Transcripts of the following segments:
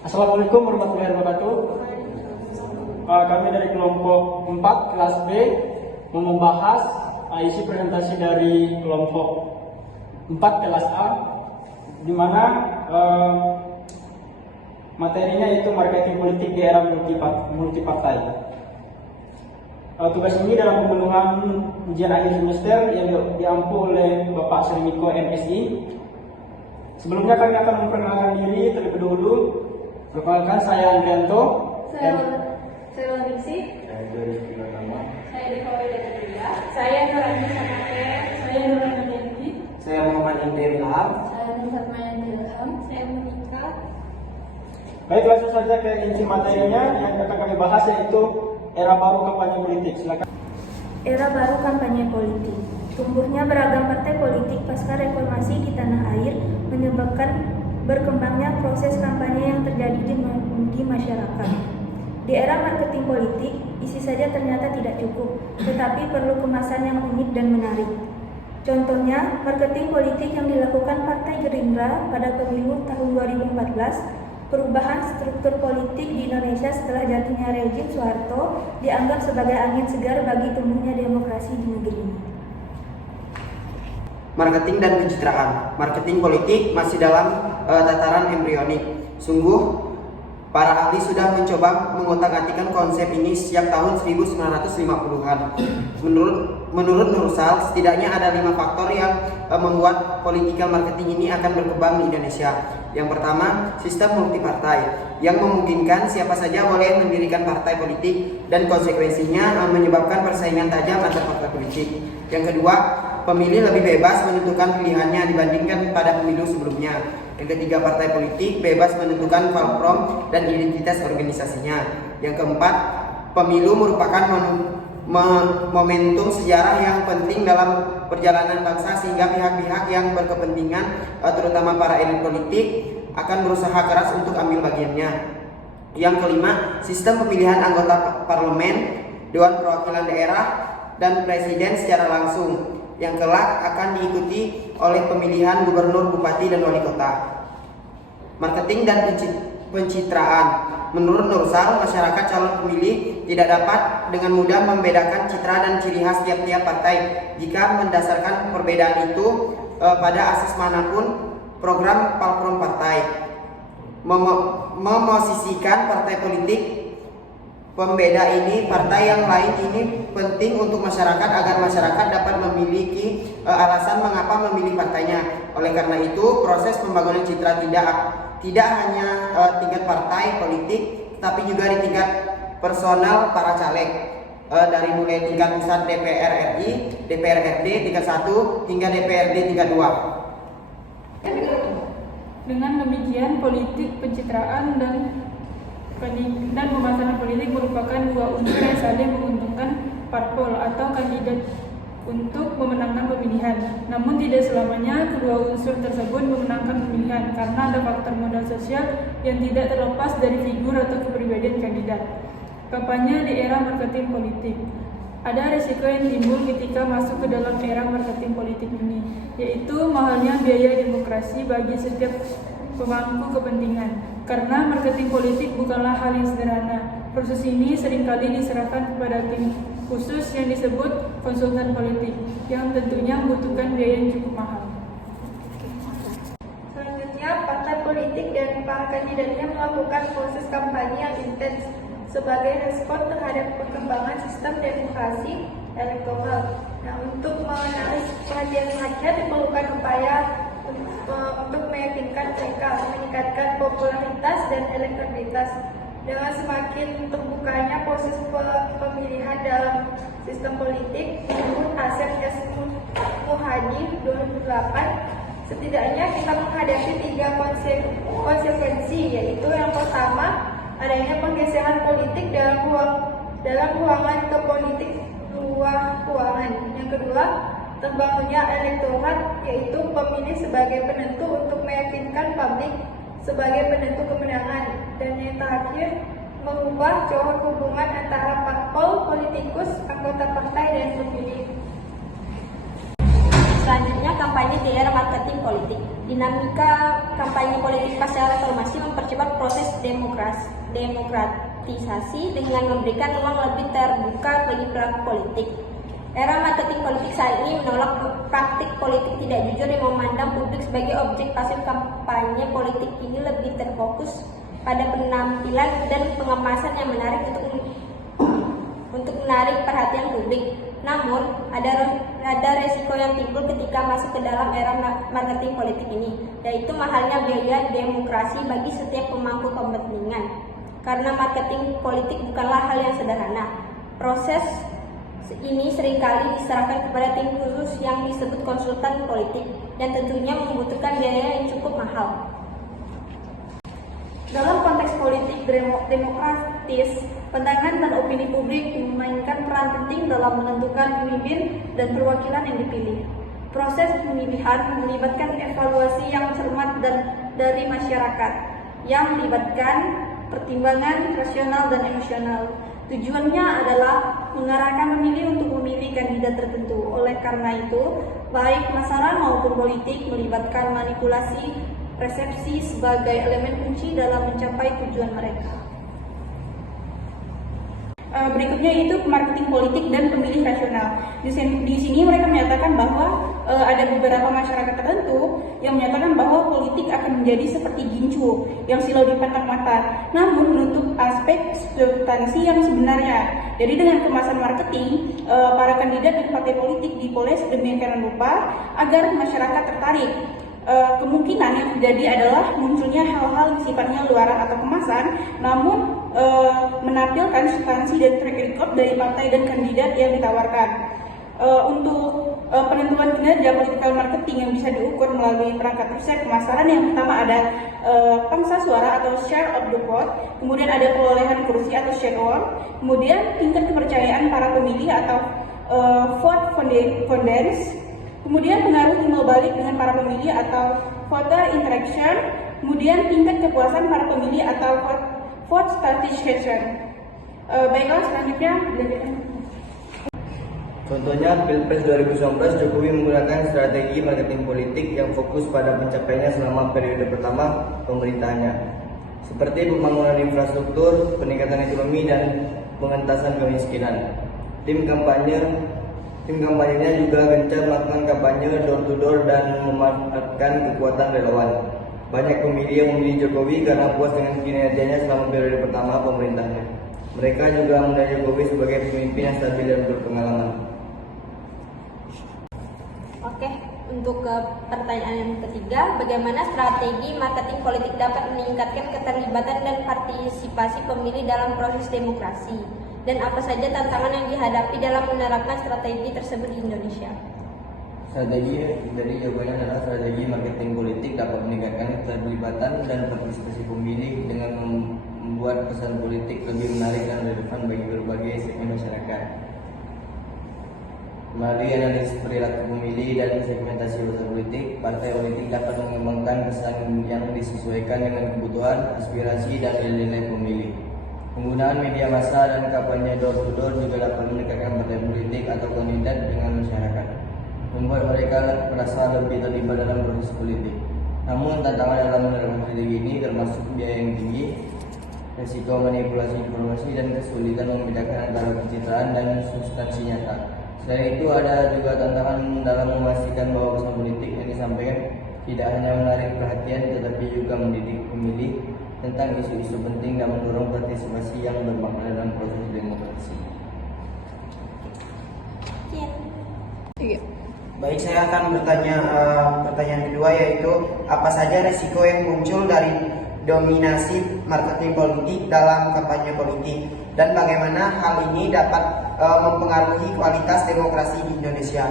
Assalamualaikum warahmatullahi wabarakatuh. Kami dari kelompok 4 kelas B mau membahas isi presentasi dari kelompok 4 kelas A, di mana materinya yaitu marketing politik di era multipartai. Tugas ini dalam pemenuhan ujian akhir semester yang diampu oleh Bapak Srimiko MSI. Sebelumnya kami akan memperkenalkan diri terlebih dahulu. Perkenalkan, saya Andrianto. Saya Wandisi. Saya dari Nama. Saya Deva Widya. Saya Nurani Sakate. Saya Nurani Yanti. Saya Muhammad Indri Ilham. Saya Nur Fatmayani Ilham. Saya Monika. Baik, langsung saja ke inti materinya yang akan kami bahas, yaitu era baru kampanye politik. Silakan. Era baru kampanye politik. Tumbuhnya beragam partai politik pasca reformasi di tanah air menyebabkan berkembangnya proses kampanye yang terjadi di masyarakat. Di era marketing politik, isi saja ternyata tidak cukup, tetapi perlu kemasan yang unik dan menarik. Contohnya, marketing politik yang dilakukan Partai Gerindra pada pemilu tahun 2014, perubahan struktur politik di Indonesia setelah jatuhnya rezim Soeharto dianggap sebagai angin segar bagi tumbuhnya demokrasi di negeri ini. Marketing dan pencitraan. Marketing politik masih dalam tataran embrionik. Sungguh, para ahli sudah mencoba mengotak-atikkan konsep ini sejak tahun 1950-an. Menurut Nursal, setidaknya ada 5 faktor yang membuat political marketing ini akan berkembang di Indonesia. Yang pertama, sistem multipartai yang memungkinkan siapa saja boleh mendirikan partai politik dan konsekuensinya menyebabkan persaingan tajam antar partai politik. Yang kedua, pemilih lebih bebas menentukan pilihannya dibandingkan pada pemilu sebelumnya. Yang ketiga, partai politik bebas menentukan platform dan identitas organisasinya. Yang keempat, pemilu merupakan momentum sejarah yang penting dalam perjalanan bangsa, sehingga pihak-pihak yang berkepentingan, terutama para elit politik, akan berusaha keras untuk ambil bagiannya. Yang kelima, sistem pemilihan anggota parlemen, Dewan Perwakilan Daerah, dan presiden secara langsung, yang kelak akan diikuti oleh pemilihan gubernur, bupati, dan wali kota. Marketing dan pencitraan. Menurut Nursal, masyarakat calon pemilih tidak dapat dengan mudah membedakan citra dan ciri khas tiap-tiap partai jika mendasarkan perbedaan itu pada asas manapun program platform partai. Memosisikan partai politik pembeda ini, partai yang lain ini penting untuk masyarakat agar masyarakat dapat memiliki alasan mengapa memilih partainya. Oleh karena itu, proses pembangunan citra tidak hanya tingkat partai politik, tapi juga di tingkat personal para caleg, dari mulai tingkat pusat DPR RI, DPR RD tingkat 1 hingga DPRD tingkat 2. Dengan demikian, politik, pencitraan, dan pemasaran politik merupakan dua unsur yang saling menguntungkan parpol atau kandidat untuk memenangkan pemilihan. Namun tidak selamanya kedua unsur tersebut memenangkan pemilihan, karena ada faktor modal sosial yang tidak terlepas dari figur atau kepribadian kandidat. Kampanye di era marketing politik. Ada risiko yang timbul ketika masuk ke dalam era marketing politik ini, yaitu mahalnya biaya demokrasi bagi setiap pemangku kepentingan. Karena marketing politik bukanlah hal yang sederhana. Proses ini seringkali diserahkan kepada tim khusus yang disebut konsultan politik, yang tentunya membutuhkan biaya yang cukup mahal. Selanjutnya, partai politik dan para kandidatnya melakukan proses kampanye yang intens sebagai respon terhadap perkembangan sistem demokrasi elektoral. Nah, untuk menarik perhatian rakyat diperlukan upaya untuk meyakinkan mereka, meningkatkan popularitas dan elektabilitas. Dengan semakin terbukanya proses pemilihan dalam sistem politik, menurut Asep S. Muhadi 2008, setidaknya kita menghadapi 3 konsekuensi, yaitu yang pertama, adanya penggeseran politik dalam ruangan ke politik luar ruangan. Yang kedua, terbangunnya elektorat, yaitu pemilih sebagai penentu untuk meyakinkan publik sebagai penentu kemenangan. Dan yang terakhir, mengubah corak hubungan antara parpol, politikus, anggota partai, dan pemilih. Selanjutnya, kampanye di era marketing politik. Dinamika kampanye politik pasca reformasi mempercepat proses demokratisasi dengan memberikan ruang lebih terbuka bagi pelaku politik. Era marketing politik saat ini menolak praktik politik tidak jujur yang memandang publik sebagai objek pasif. Kampanye politik ini lebih terfokus pada penampilan dan pengemasan yang menarik untuk menarik perhatian publik. Namun, ada resiko yang timbul ketika masuk ke dalam era marketing politik ini, yaitu mahalnya biaya demokrasi bagi setiap pemangku kepentingan. Karena marketing politik bukanlah hal yang sederhana. Proses ini seringkali diserahkan kepada tim khusus yang disebut konsultan politik, dan tentunya membutuhkan biaya yang cukup mahal. Dalam konteks politik demokratis, pandangan dan opini publik memainkan peran penting dalam menentukan pemimpin dan perwakilan yang dipilih. Proses pemilihan melibatkan evaluasi yang cermat dan dari masyarakat, yang melibatkan pertimbangan rasional dan emosional. Tujuannya adalah mengarahkan pemilih untuk memilih kandidat tertentu. Oleh karena itu, baik masyarakat maupun politik melibatkan manipulasi persepsi sebagai elemen kunci dalam mencapai tujuan mereka. Berikutnya itu marketing politik dan pemilih rasional. Di sini mereka menyatakan bahwa ada beberapa masyarakat tertentu yang menyatakan bahwa politik akan menjadi seperti gincu yang silau dipandang mata, namun menutup aspek substansi yang sebenarnya. Jadi dengan kemasan marketing, para kandidat dan partai politik dipoles demikian rupa agar masyarakat tertarik. Kemungkinan yang terjadi adalah munculnya hal-hal yang sifatnya luaran atau kemasan, namun menampilkan substansi dan track record dari partai dan kandidat yang ditawarkan. Untuk penentuan kinerja political marketing yang bisa diukur melalui perangkat riset pemasaran, yang pertama ada pangsa suara atau share of the vote, kemudian ada perolehan kursi atau share on, kemudian tingkat kepercayaan para pemilih atau vote confidence, kemudian pengaruh timbal balik dengan para pemilih atau voter interaction, kemudian tingkat kepuasan para pemilih atau vote satisfaction. Baiklah, selanjutnya Contohnya, Pilpres 2019, Jokowi menggunakan strategi marketing politik yang fokus pada pencapaiannya selama periode pertama pemerintahannya, seperti pembangunan infrastruktur, peningkatan ekonomi, dan pengentasan kemiskinan. Tim kampanyenya juga gencar melakukan kampanye door-to-door dan memanfaatkan kekuatan relawan. Banyak pemilih yang memilih Jokowi karena puas dengan kinerjanya selama periode pertama pemerintahnya. Mereka juga menilai Jokowi sebagai pemimpin yang stabil dan berpengalaman. Oke, untuk pertanyaan yang ketiga, bagaimana strategi marketing politik dapat meningkatkan keterlibatan dan partisipasi pemilih dalam proses demokrasi? Dan apa saja tantangan yang dihadapi dalam menerapkan strategi tersebut di Indonesia? Strategi dari jawabannya adalah strategi marketing politik dapat meningkatkan keterlibatan dan partisipasi pemilih dengan membuat pesan politik lebih menarik dan relevan bagi berbagai segmen masyarakat. Melalui analisis perilaku pemilih dan segmentasi usaha politik, partai politik dapat mengembangkan pesan yang disesuaikan dengan kebutuhan, aspirasi, dan nilai-nilai pemilih. Penggunaan media massa dan kampanye door-to-door juga dapat mendekatkan partai politik atau kandidat dengan masyarakat, membuat mereka merasa lebih terlibat dalam proses politik. Namun, tantangan dalam menerapkan strategi ini termasuk biaya yang tinggi, risiko manipulasi informasi, dan kesulitan membedakan antara pencitraan dan substansi nyata. Selain itu, ada juga tantangan dalam memastikan bahwa pesan politik yang disampaikan tidak hanya menarik perhatian tetapi juga mendidik pemilih tentang isu-isu penting dan mendorong partisipasi yang bermakna dalam proses demokrasi. Baik, saya akan bertanya pertanyaan kedua, yaitu apa saja risiko yang muncul dari dominasi marketing politik dalam kampanye politik, dan bagaimana hal ini dapat mempengaruhi kualitas demokrasi di Indonesia?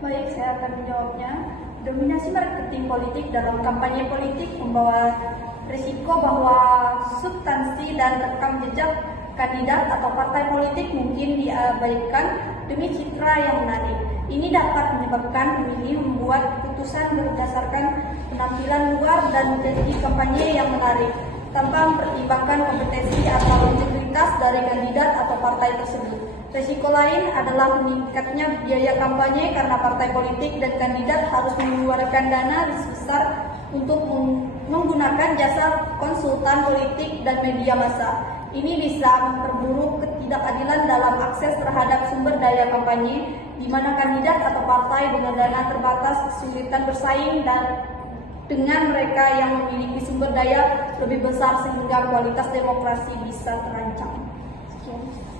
Baik, saya akan menjawabnya. Dominasi marketing politik dalam kampanye politik membawa risiko bahwa substansi dan rekam jejak kandidat atau partai politik mungkin diabaikan demi citra yang menarik. Ini dapat menyebabkan pemilih membuat keputusan berdasarkan penampilan luar dan janji kampanye yang menarik, tanpa mempertimbangkan kompetensi atau integritas dari kandidat atau partai tersebut. Risiko lain adalah meningkatnya biaya kampanye karena partai politik dan kandidat harus mengeluarkan dana sebesar untuk menggunakan jasa konsultan politik politik dan media massa. Ini bisa memperburuk ketidakadilan dalam akses terhadap sumber daya kampanye, di mana kandidat atau partai dengan dana terbatas kesulitan bersaing dan dengan mereka yang memiliki sumber daya lebih besar sehingga kualitas demokrasi bisa terancam. Sekian.